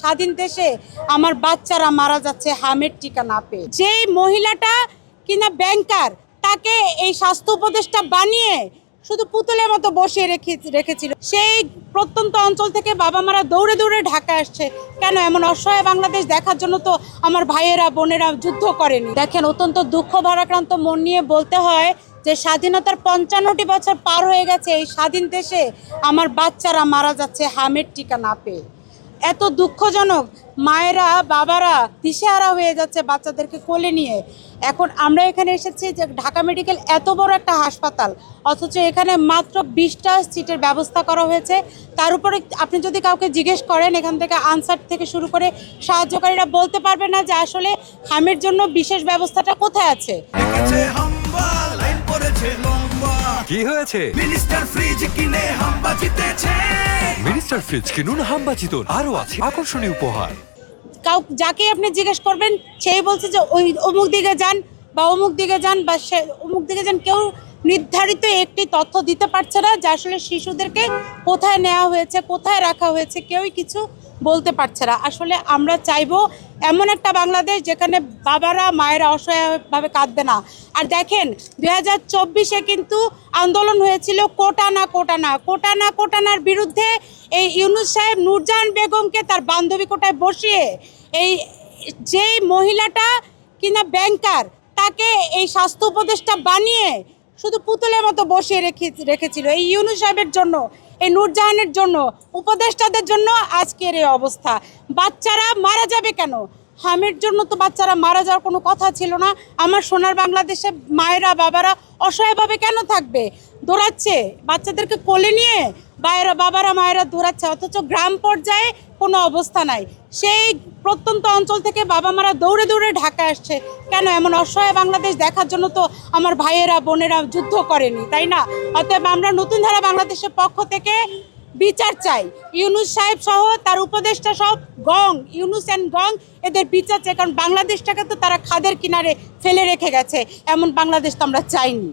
স্বাধীন দেশে আমার বাচ্চারা মারা যাচ্ছে হামের টিকা না পেয়ে। যেই মহিলাটা কিনা ব্যাংকার, তাকে এই স্বাস্থ্য উপদেষ্টা বানিয়ে শুধু পুতুলের মতো বসিয়ে রেখেছিল। সেই প্রত্যন্ত অঞ্চল থেকে বাবা মারা দৌড়ে দৌড়ে ঢাকা আসছে কেন? এমন অসহায় বাংলাদেশ দেখার জন্য তো আমার ভাইয়েরা বোনেরা যুদ্ধ করেনি। দেখেন, অত্যন্ত দুঃখ ভারাক্রান্ত মন নিয়ে বলতে হয় যে স্বাধীনতার 55টি বছর পার হয়ে গেছে, এই স্বাধীন দেশে আমার বাচ্চারা মারা যাচ্ছে হামের টিকা না পেয়ে। এত দুঃখজনক, মায়েরা বাবারা দিশেহারা হয়ে যাচ্ছে বাচ্চাদেরকে কোলে নিয়ে। এখন আমরা এখানে এসেছি যে ঢাকা মেডিকেল এত বড় একটা হাসপাতাল, অথচ এখানে মাত্র 20টা সিটের ব্যবস্থা করা হয়েছে। তার উপরে আপনি যদি কাউকে জিজ্ঞেস করেন, এখান থেকে আনসার থেকে শুরু করে সাহায্যকারীরা বলতে পারবে না যে আসলে হামের জন্য বিশেষ ব্যবস্থাটা কোথায় আছে। কি হয়েছে? মিনিস্টার ফ্রিজ কিনে হাম্বা জিতেছে। মিনিস্টার ফ্রিজ কিনুন, হাম্বা জিতুন। আরো আছে আকর্ষণীয় উপহার। যাকে আপনি জিজ্ঞেস করবেন সেই বলছে যে ওই অমুক দিকে যান বা অমুক দিকে যান বা সে অমুক দিকে যান। কেউ নির্ধারিত একটি তথ্য দিতে পারছে না যে আসলে শিশুদেরকে কোথায় নেওয়া হয়েছে, কোথায় রাখা হয়েছে, কেউই কিছু বলতে পারছে না। আসলে আমরা চাইবো এমন একটা বাংলাদেশ যেখানে বাবারা মায়েরা অসহায়ভাবে কাঁদবে না। আর দেখেন, 2024-এ কিন্তু আন্দোলন হয়েছিল কোটানার বিরুদ্ধে। এই ইউনূস সাহেব নূরজাহান বেগমকে তার বান্ধবী কোটায় বসিয়ে যেই মহিলাটা কিনা ব্যাংকার, তাকে এই স্বাস্থ্য উপদেষ্টা বানিয়ে শুধু পুতুলের মতো বসিয়ে রেখেছিল। এই ইউনূস সাহেবের জন্য, এই নূরজাহানের জন্য, উপদেষ্টাদের জন্য আজকের এই অবস্থা। বাচ্চারা মারা যাবে কেন? হামের জন্য তো বাচ্চারা মারা যাওয়ার কোনো কথা ছিল না। আমার সোনার বাংলাদেশে মায়েরা বাবারা অসহায়ভাবে কেন থাকবে? দৌড়াচ্ছে বাচ্চাদেরকে কোলে নিয়ে, বাবারা মায়েরা দৌড়াচ্ছে, অথচ গ্রাম পর্যায়ে কোনো অবস্থা নাই। সেই প্রত্যন্ত অঞ্চল থেকে বাবা মারা দৌড়ে দৌড়ে ঢাকা আসছে কেন? এমন অসহায় বাংলাদেশ দেখার জন্য তো আমার ভাইয়েরা বোনেরা যুদ্ধ করেনি, তাই না? অতএব আমরা নতুন ধারা বাংলাদেশের পক্ষ থেকে বিচার চাই। ইউনূস সাহেব সহ তার উপদেষ্টা সব ইউনূস অ্যান্ড গং, এদের বিচার চাই। কারণ বাংলাদেশটাকে তো তারা খাদের কিনারে ফেলে রেখে গেছে। এমন বাংলাদেশ তো আমরা চাইনি।